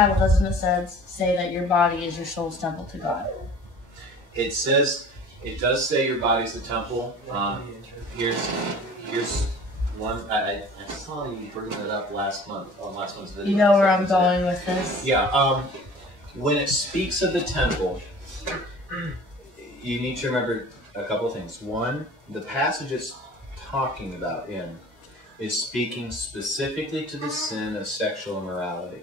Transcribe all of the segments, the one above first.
Bible, doesn't it say that your body is your soul's temple to God? It does say your body's the temple. Here's one. I saw you bring that up last month on last month's video. You know where I'm going with this? Yeah. When it speaks of the temple, you need to remember a couple of things. One, the passage it's talking about is speaking specifically to the sin of sexual immorality,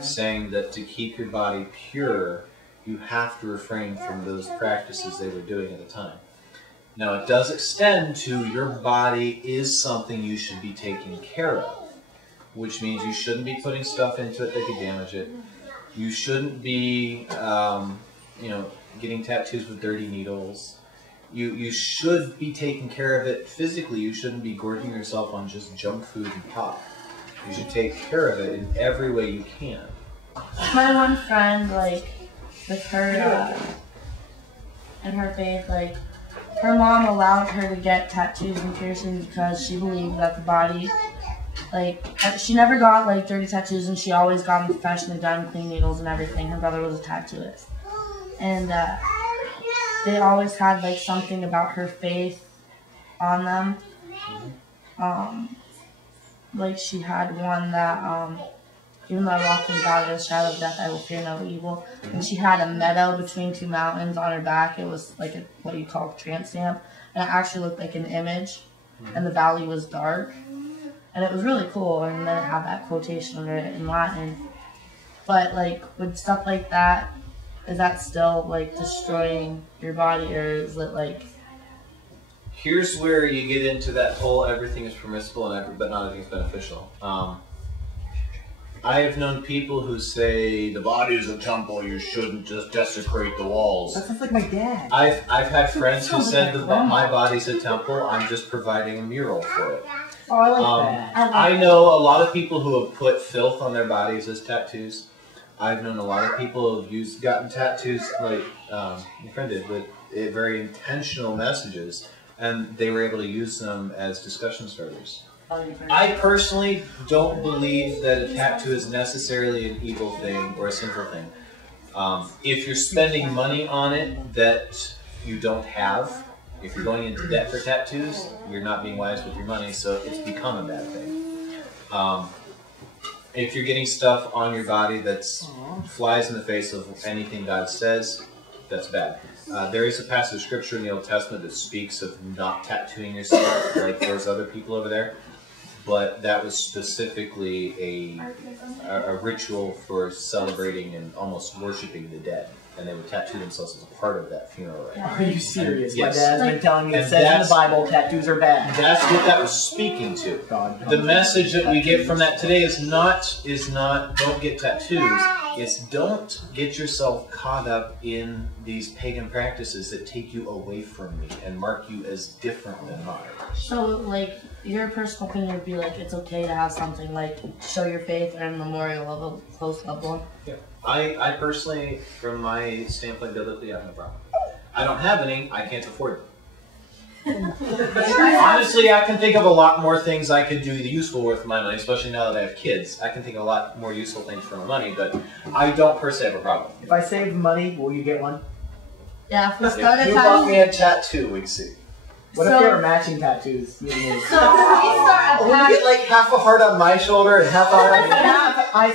saying that to keep your body pure, you have to refrain from those practices they were doing at the time. Now, it does extend to your body is something you should be taking care of, which means you shouldn't be putting stuff into it that could damage it. You shouldn't be, getting tattoos with dirty needles. You should be taking care of it physically. You shouldn't be gorging yourself on just junk food and pop. You should take care of it in every way you can. My one friend, with her, in her faith, her mom allowed her to get tattoos and piercings because she believed that the body, she never got, dirty tattoos, and she always got them professionally done, clean needles and everything. Her brother was a tattooist. And, they always had, something about her faith on them. She had one that, even though I walk in the valley of the shadow of death, I will fear no evil. And she had a meadow between two mountains on her back. It was what you call a tramp stamp. And it actually looked like an image. And the valley was dark. And it was really cool. And then it had that quotation under it in Latin. But, with stuff like that, is that still, destroying your body, or is it, Here's where you get into that whole everything is permissible but not everything is beneficial. I have known people who say the body is a temple, you shouldn't just desecrate the walls. That sounds like my dad. I've had friends who said my body's a temple, I'm just providing a mural for it. Oh, I like that. I know a lot of people who have put filth on their bodies as tattoos. I've known a lot of people who've gotten tattoos my friend did, with very intentional messages, and they were able to use them as discussion starters. I personally don't believe that a tattoo is necessarily an evil thing or a sinful thing. If you're spending money on it that you don't have, if you're going into debt for tattoos, you're not being wise with your money, so it's become a bad thing. If you're getting stuff on your body that flies in the face of anything God says, that's bad. There is a passage of scripture in the Old Testament that speaks of not tattooing yourself like those other people over there, but that was specifically a ritual for celebrating and almost worshiping the dead. And they would tattoo themselves as a part of that funeral rite. Are you serious? Yes. My dad's been telling me it says in the Bible tattoos are bad. That's what that was speaking to. God. The message that we get from that today is not don't get tattoos. It's don't get yourself caught up in these pagan practices that take you away from me and mark you as different than mine. So, your personal opinion would be it's okay to have something show your faith or a memorial of a close loved one? Yeah. I personally, from my standpoint, biblically, I have no problem. I don't have any. I can't afford them. Honestly, I can think of a lot more things I could do useful with my money, especially now that I have kids. I can think of a lot more useful things for my money, but I don't personally have a problem. If I save money, will you get one? Yeah, if we If start you bought me a tattoo, we'd see. What if there are matching tattoos? So if we start a Would you get half a heart on my shoulder and half a heart on yours? I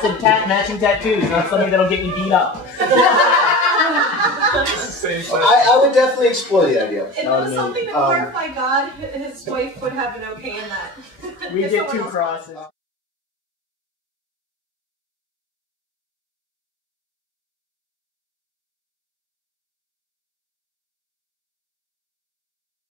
said matching tattoos, not something that'll get me beat up. I would definitely explore the idea. If it was something to glorify God, his wife would have an okay in that. We get 2 crosses.